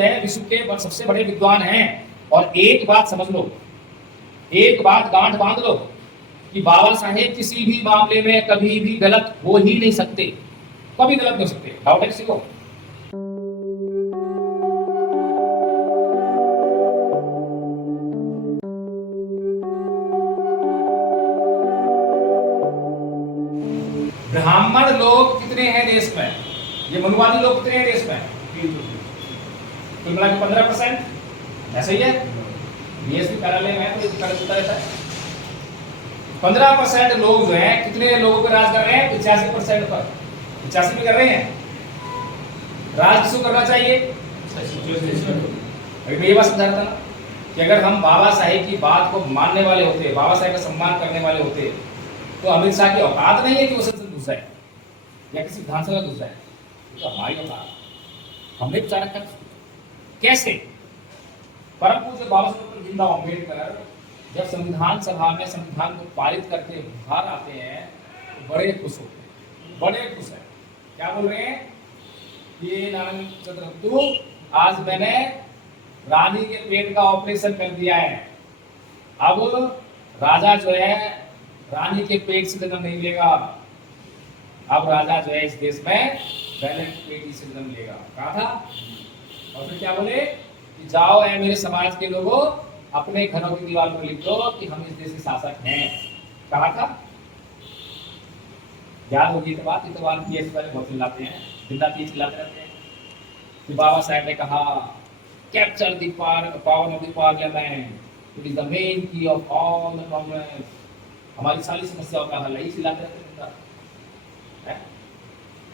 जो है विश्व के सबसे बड़े विद्वान हैं। और एक बात समझ लो, एक बात गांठ बांध लो कि बाबा साहेब किसी भी मामले में कभी भी गलत हो ही नहीं सकते, कभी गलत नहीं हो सकते। डाउट है किसी को? ब्राह्मण लोग कितने हैं देश में? ये मनुवादी लोग कितने हैं देश में? कुल मिला के 15%। ऐसा ही है, बीएसपी कार्यालय में तो चलता रहता है। 15% लोग जो हैं, कितने लोगों पर राज कर रहे हैं? 85% पर। 85 भी कर रहे हैं। राज किसको करना चाहिए? अभी मैं ये बात समझा रहा था ना कि अगर हम बाबा साहेब की बात को मानने वाले होते, बाबा साहेब का सम्मान करने वाले होते, तो अमित शाह की औकात नहीं है कि वो संसद घुस जाए या किसी विधानसभा घुस जाए। तो हमारी औकात, हमने विचार रखा कैसे? परम पूज्य बाबा साहेब भीमराव अम्बेडकर जब संविधान सभा में संविधान को पारित करके बाहर आते हैं तो बड़े खुश होते हैं, बड़े खुश हैं। क्या बोल रहे हैं? ये नारायण चंद्र, आज मैंने रानी के पेट का ऑपरेशन कर दिया है। अब राजा जो है रानी के पेट से जन्म नहीं लेगा, अब राजा जो है इस देश में बैलन की पेटी से जन्म लेगा। कहा था। और फिर क्या बोले कि जाओ ऐ मेरे समाज के लोगों, अपने घरों की दीवार पर लिख दो कि हम इस देश के शासक हैं। कहा था। याद होगी तो बात, इतवार की बहुत चिल्लाते हैं, जिंदा तीज चिल्लाते रहते हैं कि बाबा साहब ने कहा capture the power of the parliament, it is the main की ऑफ ऑल द प्रॉब्लम्स। हमारी सारी समस्याओं का हल है, चिल्लाते रहते हैं।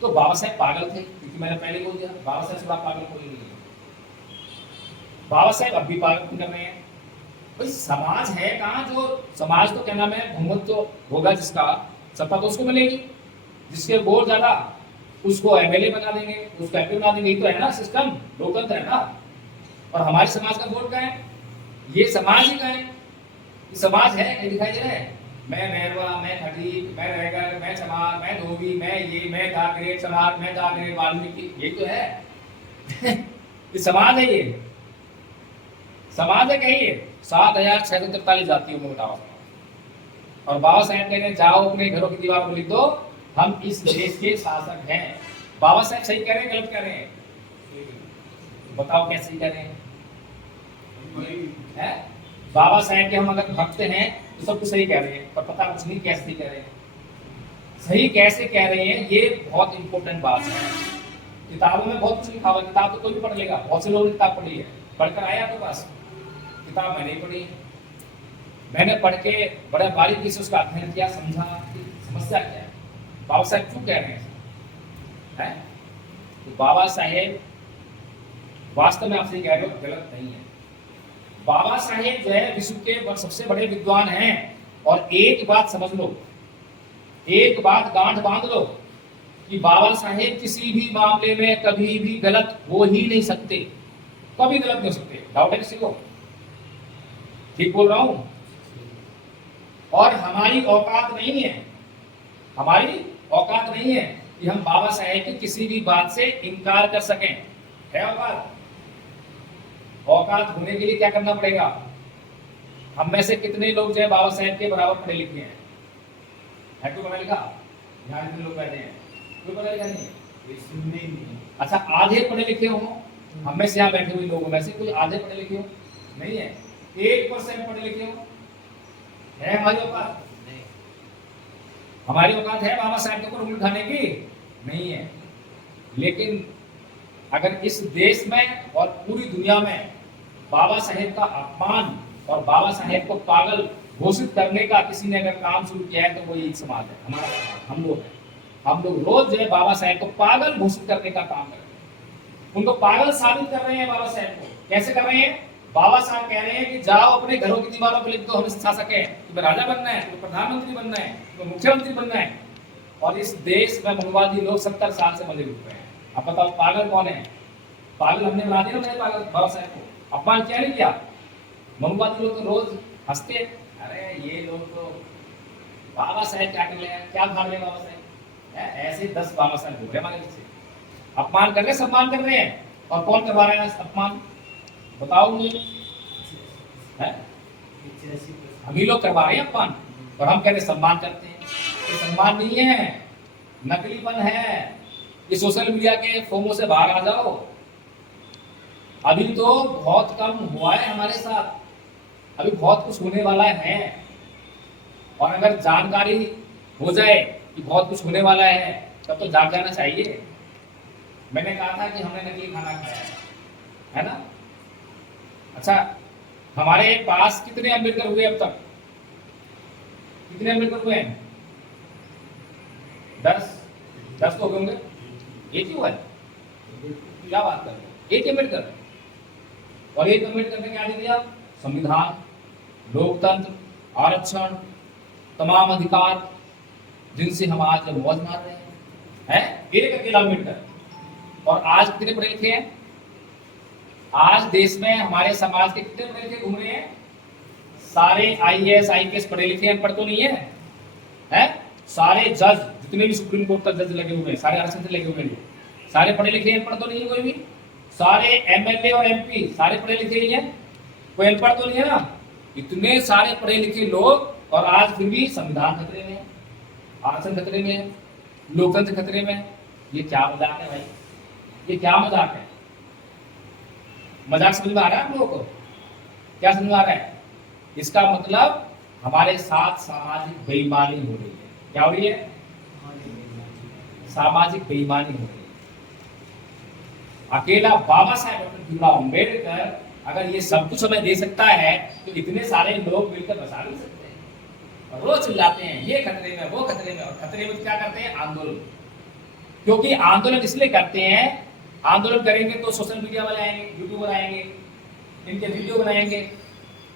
तो बाबा साहब पागल थे, क्योंकि मैंने पहले बोल दिया बाबा साहब से बड़ा पागल कोई नहीं है। बाबा साहब अब भी पागल कर रहे हैं। भाई समाज है कहाँ? जो समाज तो क्या नाम है, बहुमत तो होगा, जिसका सत्ता तो उसको मिलेगी, जिसके वोट ज्यादा उसको एमएलए बना देंगे, उसको एमपी बना देंगे। ये तो है ना सिस्टम, लोकतंत्र है ना। और हमारे समाज का वोट का है, ये समाज ही का है। ये समाज है, कहीं दिखाई दे रहा है? मैं मेहरवा, मैं खटीक, मैं रैगर, मैं चमार, मैं धोबी, मैं ठाकरे चमार, मैं ठाकरे वाल्मीकि, ये तो है। ये समाज है, ये समाज है। कहिए 7,643 जातियों में बताओ। और बाबा साहेब कह रहे हैं जाओ अपने घरों की दीवार पर लिख दो हम इस देश के शासक हैं। बाबा साहेब सही कह रहे हैं गलत कह रहे हैं? बताओ कैसे सही कह रहे हैं? बाबा साहेब के हम अगर भक्त हैं तो सब कुछ सही कह रहे हैं, पर पता कुछ नहीं कैसे सही कह रहे हैं। सही कैसे कह रहे हैं ये बहुत इंपॉर्टेंट बात है। किताबों में बहुत कुछ लिखा हुआ है, किताब तो कोई भी पढ़ लेगा, बहुत से लोगों ने किताब पढ़ी है, पढ़कर आया आपके पास? किताब मैंने ही पढ़ी, मैंने पढ़ के बड़े बारीकी से उसका अध्ययन किया, समझा कि समस्या क्या है, बाबा साहेब क्यों कह रहे हैं। तो बाबा साहेब वास्तव में आपसे कह रहे हो गलत नहीं है। बाबा साहेब जो है विश्व के सबसे बड़े विद्वान हैं। और एक बात समझ लो, एक बात गांठ बांध लो कि बाबा साहेब किसी भी मामले में कभी भी गलत हो ही नहीं सकते, कभी गलत नहीं हो सकते। डाउट है किसी को? ठीक बोल रहा हूं? और हमारी औकात नहीं है, हमारी औकात नहीं है कि हम बाबा साहेब की किसी भी बात से इनकार कर सकें। है औकात? औकात होने के लिए क्या करना पड़ेगा? हम में से कितने लोग जो है बाबा साहेब के बराबर पढ़े लिखे हैं? है कोई पढ़ा लिखा? यहाँ कितने लोग बैठे हैं? कोई पढ़ा लिखा नहीं है? अच्छा, आधे पढ़े लिखे हो हम में से, यहाँ बैठे हुए लोगों में से कोई आधे पढ़े लिखे हो? नहीं है। 1% पढ़े लिखे हो? है हमारी औकात? नहीं। हमारी औकात है बाबा साहब के ऊपर उंगली उठाने की? नहीं है। लेकिन अगर इस देश में और पूरी दुनिया में बाबा साहेब का अपमान और बाबा साहेब को पागल घोषित करने का किसी ने अगर काम शुरू किया है तो वो यही समाज है, हमारा समाज, हम लोग हैं। हम लोग रोज जो है बाबा साहेब को पागल घोषित करने का काम कर रहे हैं, उनको पागल साबित कर रहे हैं बाबा साहेब को। कैसे कर रहे हैं? बाबा साहब कह रहे हैं कि जाओ अपने घरों की दीवारों पर लिख दो हम शासक हैं, तुम्हें राजा बनना है, तुम्हें प्रधानमंत्री बनना है, तुम्हें मुख्यमंत्री बनना है। और इस देश में मनुवादी लोग 70 साल से मजे लुट रहे हैं। अब बताओ पागल कौन है? पागल हमने बना दिया ना पागल बाबा साहब को। अपमान क्या नहीं किया? मनुवादी लोग तो रोज हंसते, अरे ये लोग तो बाबा साहब क्या कर ले, क्या भाग ले बाबा साहब। ऐसे 10 बाबा साहब हो गए हमारे पीछे, अपमान कर रहे, सम्मान कर रहे हैं। और कौन करवा रहा है अपमान? बताओ मुझे। है हम ही लोग करवा रहे हैं अपमान, और हम कह रहे सम्मान करते हैं। ये सम्मान नहीं है, नकलीपन है। ये सोशल मीडिया के फोमो से बाहर आ जाओ। अभी तो बहुत कम हुआ है हमारे साथ, अभी बहुत कुछ होने वाला है। और अगर जानकारी हो जाए कि बहुत कुछ होने वाला है तब तो जाग जाना चाहिए। मैंने कहा था कि हमने नकली खाना खाया है ना। अच्छा, हमारे पास कितने अम्बेडकर हुए अब तक? कितने अम्बेडकर हुए हैं? 10 तो हो गए होंगे। एक ही हुआ है? क्या बात कर रहे हो? एक अम्बेडकर। और एक अम्बेडकर ने क्या दे दिया? संविधान, लोकतंत्र, आरक्षण, तमाम अधिकार जिनसे हम आज मौज मार रहे हैं। एक अकेला अम्बेडकर। और आज कितने पढ़े लिखे हैं? आज देश में हमारे समाज के कितने पढ़े लिखे घूम रहे हैं? सारे आईएएस आईपीएस पढ़े लिखे हैं, पढ़ तो नहीं है? सारे जज, जितने भी सुप्रीम कोर्ट तक जज लगे हुए हैं, सारे आरक्षण से लगे हुए हैं, सारे पढ़े लिखे हैं, पढ़ तो नहीं है कोई भी? सारे एमएलए और एमपी सारे पढ़े लिखे ही हैं, कोई अनपढ़ तो नहीं है ना? इतने सारे पढ़े लिखे लोग, और आज फिर भी संविधान खतरे में है, आरक्षण खतरे में है, लोकतंत्र खतरे में है। ये क्या मजाक है भाई? ये क्या मजाक है? मजाक समझ में आ रहा है आप लोगों को? क्या समझ में आ रहा है? इसका मतलब हमारे साथ सामाजिक बेईमानी हो रही है। क्या हो रही है? सामाजिक बेईमानी हो रही है। अकेला बाबा साहेब डॉक्टर भीमराव अम्बेडकर अगर ये सब कुछ हमें दे सकता है तो इतने सारे लोग मिलकर बचा नहीं सकते हैं। रोज चिल्लाते हैं ये खतरे में, वो खतरे में, और खतरे में क्या करते हैं? आंदोलन। क्योंकि आंदोलन इसलिए करते हैं, आंदोलन करेंगे तो सोशल मीडिया वाले आएंगे, यूट्यूबर आएंगे, इनके वीडियो बनाएंगे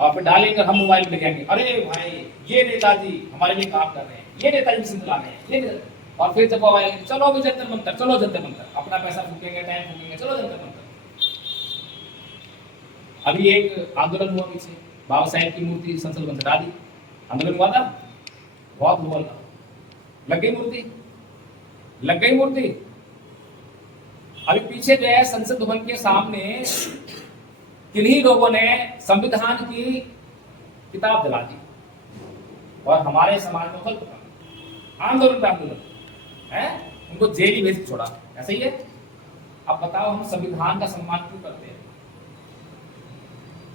और फिर डालेंगे, हम मोबाइल में लगाएंगे, अरे भाई ये नेताजी हमारे लिए काम कर रहे हैं, ये नेताजी मिशन चला रहे हैं, ये। और फिर जब मोबाइल, चलो भी जंतर मंतर, चलो जंतर मंतर, अपना पैसा फूकेंगे, टाइम फूकेंगे, चलो जंतर मंतर। अभी एक आंदोलन हुआ पीछे, बाबा साहेब की मूर्ति संसद में हटा दी, आंदोलन हुआ था, बहुत हुआ था, लग गई मूर्ति, लग गई मूर्ति। अभी पीछे जो है संसद भवन के सामने किन्हीं लोगों ने संविधान की किताब जला दी और हमारे समाज में उथल पुथल, आंदोलन पे आंदोलन है, उनको जेल ही भेज छोड़ा। ऐसा ही है। अब बताओ हम संविधान का सम्मान क्यों करते हैं?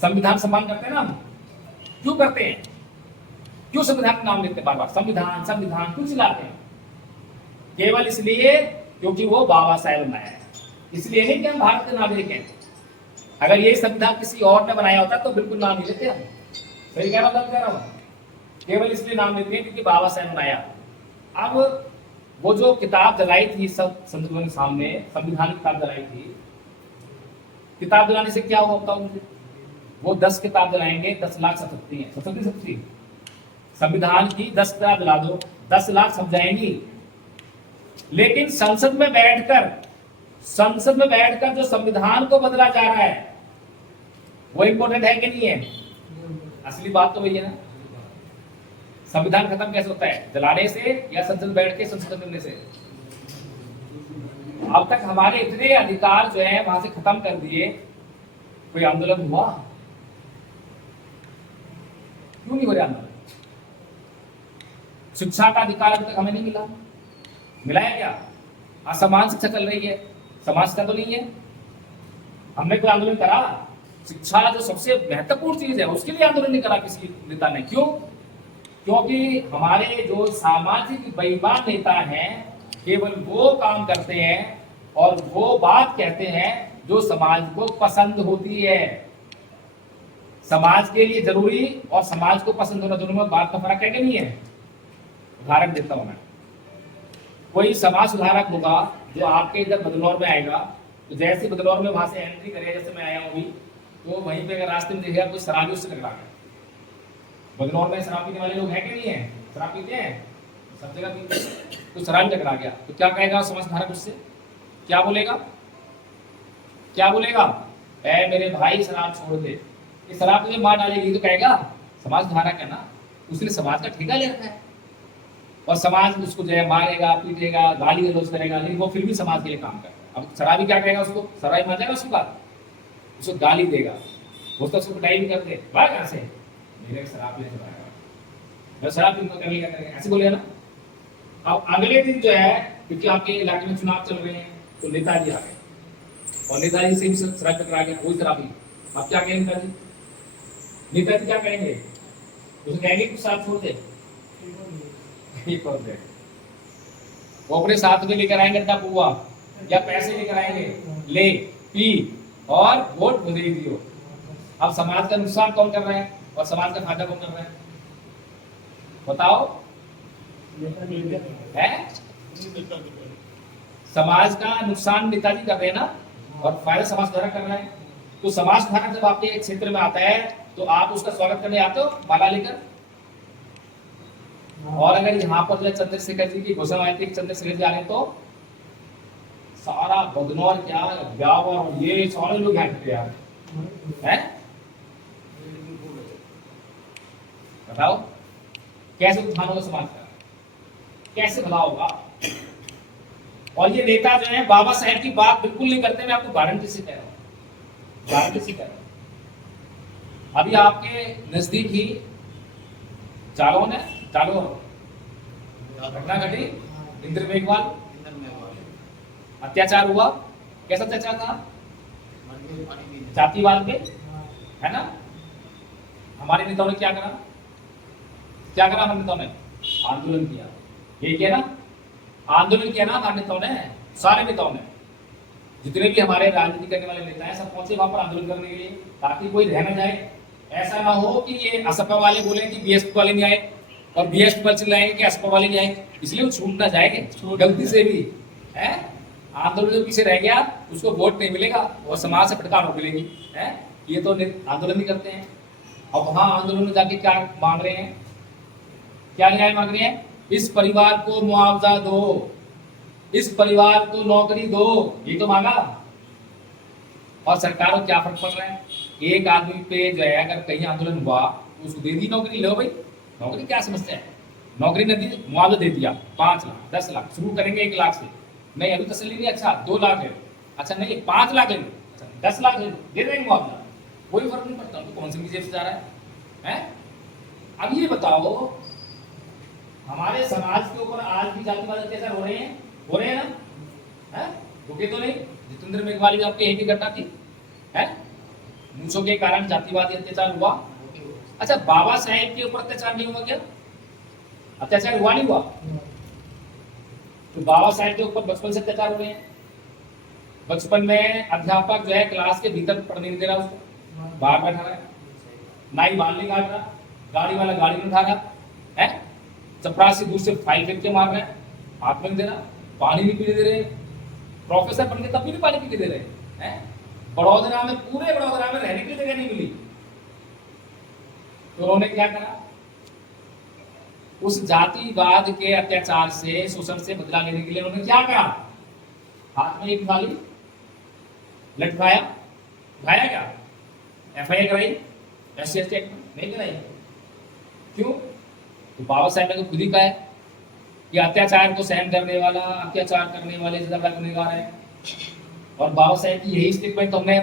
संविधान सम्मान करते हैं ना हम, क्यों करते हैं? क्यों संविधान का नाम लेते हैं बार बार? संविधान संविधान क्यों चिल्लाते हैं? केवल इसलिए क्योंकि वो बाबा साहेब बनाया है, इसलिए नहीं कि हम भारत के नागरिक हैं। अगर ये संविधान किसी और ने बनाया होता तो बिल्कुल नाम नहीं लेते हम। सही कह रहा हूँ? केवल इसलिए नाम लेते हैं क्योंकि बाबा साहेब बनाया। अब वो जो किताब जलाई थी सब संसद के सामने, संविधान की किताब जलाई थी, किताब जलाने से क्या हुआ बताओ मुझे? वो 10 किताब जलाएंगे, 10 लाख सतती है, सतती संविधान की 10 किताब जला दो, 10 लाख सब जाएंगी। लेकिन संसद में बैठकर जो संविधान को बदला जा रहा है वो इंपॉर्टेंट है कि नहीं है? असली बात तो वही है ना। संविधान खत्म कैसे होता है? जलाने से या संसद बैठ के संशोधन करने से? अब तक हमारे इतने अधिकार जो है वहां से खत्म कर दिए, कोई आंदोलन हुआ? क्यों नहीं हो रहा आंदोलन? शिक्षा का अधिकार अभी तक हमें नहीं मिला, मिला है क्या? असमान शिक्षा चल रही है, समाज शिक्षा तो नहीं है। हमने कोई आंदोलन करा? शिक्षा जो सबसे महत्वपूर्ण चीज है उसके लिए आंदोलन नहीं करा किसी नेता ने। क्यों? क्योंकि हमारे जो सामाजिक बेईमान नेता हैं केवल वो काम करते हैं और वो बात कहते हैं जो समाज को पसंद होती है। समाज के लिए जरूरी और समाज को पसंद होना, दोनों में बात का फर्क है कि नहीं है? उदाहरण देता हूं मैं। कोई समाज सुधारक होगा जो आपके इधर बदलौर में आएगा, तो जैसे बदलौर में वहां से एंट्री करेगा, जैसे मैं आया हूं अभी, तो वहीं पे अगर रास्ते में देखेगा कोई शराबी उससे टकरा गया। बदलौर में शराब पीने वाले लोग हैं कि नहीं है? शराब पीते हैं, सब जगह पीते हैं। तो शराबी टकरा गया तो क्या कहेगा समाज सुधारक उससे? क्या बोलेगा? क्या बोलेगा? ऐ मेरे भाई शराब छोड़ दे, ये शराब तुझे मार डालेगी। तो कहेगा समाज सुधारक है ना, उसने समाज का ठेका ले रखा है और समाज उसको जो है मारेगा, पीटेगा, गाली गलौज करेगा, लेकिन वो फिर भी समाज के लिए काम करता है। अब शराबी क्या कहेगा उसको, शराबी मान जाएगा उसकी बात, उसको गाली देगा, वो तो उसको पिटाई भी करते, भाग यहाँ से, मेरे शराब ले चला मैं शराब पीने को क्या करेंगे, ऐसे बोलेगा ना। अब अगले दिन जो है, क्योंकि आपके इलाके में चुनाव चल रहे हैं, तो नेताजी आ गए और नेताजी से भी शराब टकरा गया, वही शराबी। अब क्या कहेंगे नेताजी, नेताजी क्या कहेंगे, उसे कहेंगे कुछ साथ छोड़ दे, वो अपने साथ में लेकर आएंगे ना बुआ, या पैसे लेकर आएंगे, ले पी और वोट मुझे ही दियो। अब समाज का नुकसान कौन कर रहा है और समाज का फायदा कौन कर रहा है, बताओ है? समाज का नुकसान नेताजी कर रहे हैं ना, और फायदा समाज सुधारक कर रहा है। तो समाज सुधारक जब आपके क्षेत्र में आता है तो आप उसका स्वागत करने आते हो माला लेकर। और अगर यहाँ पर जो है चंद्रशेखर जी की घोषणा आई थी, चंद्रशेखर जी आ रहे तो सारा बदनौर क्या ब्यावर ये सारे लोग यहाँ पे यार हैं, बताओ कैसे उत्थान होगा समाज का, कैसे भला होगा। और ये नेता जो है बाबा साहेब की बात बिल्कुल नहीं करते, मैं आपको गारंटी से कह रहा हूं, गारंटी से कह रहा हूं। अभी आपके नजदीक ही जालौन है, जालौन घटना घटी, इंद्र मेघवाल अत्याचार हुआ, कैसा अत्याचार था, जातिवाद पे, है ना। हमारे नेताओं ने क्या करा, क्या करा हमारे नेताओं ने, आंदोलन किया, ये किया ना, आंदोलन किया ना हमारे नेताओं ने, सारे नेताओं ने, जितने भी हमारे राजनीति करने वाले नेता हैं सब पहुंचे वहां पर आंदोलन करने के लिए, ताकि कोई रह न जाए। ऐसा ना हो कि ये असपा वाले बोले कि बीएसपी वाले नहीं आए और बीएसपी वाले चिल्लाएंगे कि असपा वाले नहीं आए, इसलिए वो छूट ना जाएंगे गलती से भी, है। आंदोलन जो पीछे रह गया उसको वोट नहीं मिलेगा और समाज से फटकार मिलेगी, है। ये तो आंदोलन नहीं करते हैं। अब वहां आंदोलन में जाके क्या मांग रहे हैं, क्या न्याय मांग रहे हैं, इस परिवार को मुआवजा दो, इस परिवार को नौकरी दो, ये तो मांगा। और सरकार को क्या फर्क पड़ रहा है, एक आदमी पे जो है अगर कहीं आंदोलन हुआ तो उसको दे दी नौकरी, लो भाई नौकरी, क्या समस्या है, नौकरी न दी मुआवजा दे दिया, 5 लाख 10 लाख, शुरू करेंगे 1 लाख से, नहीं अभी तसल्ली नहीं, अच्छा 2 लाख ले लो, अच्छा नहीं 5 लाख ले लो, अच्छा 10 लाख ले लो, दे देंगे मुआवजा, कोई फर्क नहीं पड़ता, तो कौन सी जेब से जा रहा है? अब ये बताओ हमारे समाज के ऊपर आज भी जातिवाद अत्याचार हो रहे हैं ना, रुके तो नहीं। जितेंद्र मेघवाल आपके यही की घटना थी, है, मूसों के कारण जातिवादी अत्याचार हुआ। अच्छा बाबा साहेब के ऊपर अत्याचार नहीं हुआ क्या, अत्याचार हुआ नहीं हुआ, तो बाबा साहेब के ऊपर बचपन से अत्याचार हो रहे हैं। बचपन में अध्यापक जो है क्लास के भीतर पढ़ने नहीं दे रहा, उसको बाहर बैठा रहा है, नाई बाल नहीं काट रहा, गाड़ी वाला गाड़ी में उठा रहा है, चपरासी दूर से फाइल फेंक के मार रहे हैं, हाथ में दे रहा, पानी नहीं पीने दे रहे, प्रोफेसर बन के तब भी नहीं पानी पी के दे रहे हैं। बड़ौदा में, पूरे बड़ौदा में रहने की जगह नहीं मिली, तो उन्होंने क्या करा, उस जातिवाद के अत्याचार से, शोषण से बदला लेने के लिए उन्होंने क्या करा, हाथ में एक थाली लटकाया, उठाया क्या, एफआईआर कराई, एससी एसटी एक्ट नहीं कराई, क्यों, तो बाबा साहब ने तो खुद ही कहा है कि अत्याचार को सहन करने वाला, अत्याचार करने वाले ज्यादा गुनहगार है। और बाबा साहब की यही स्टेटमेंट हमने